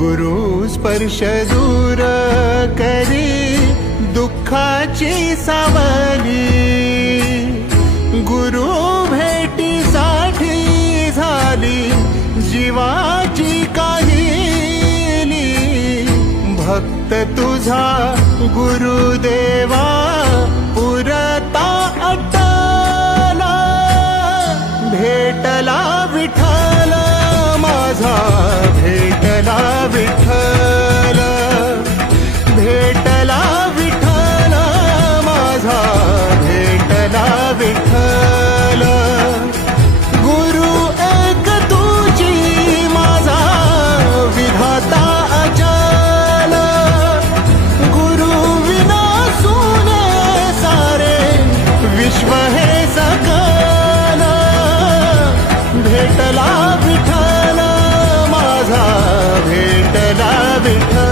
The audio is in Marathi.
गुरु स्पर्श दूर करी दुःखाची सावली, गुरु भेटीसाठी झाली जीवाची काहिली। भक्त तुझा गुरुदेवा पुरता अटला, भेटला विठ्ठल माझा, भेटला विठ्ठल, भेटला विठ्ठल माझा, भेटला विठ्ठल। गुरु एक तुझी माझा विधाता अचल, गुरु विना सुने सारे विश्व हे सकल। भेटला विठ्ठल माझा, भेटला विठ्ठल।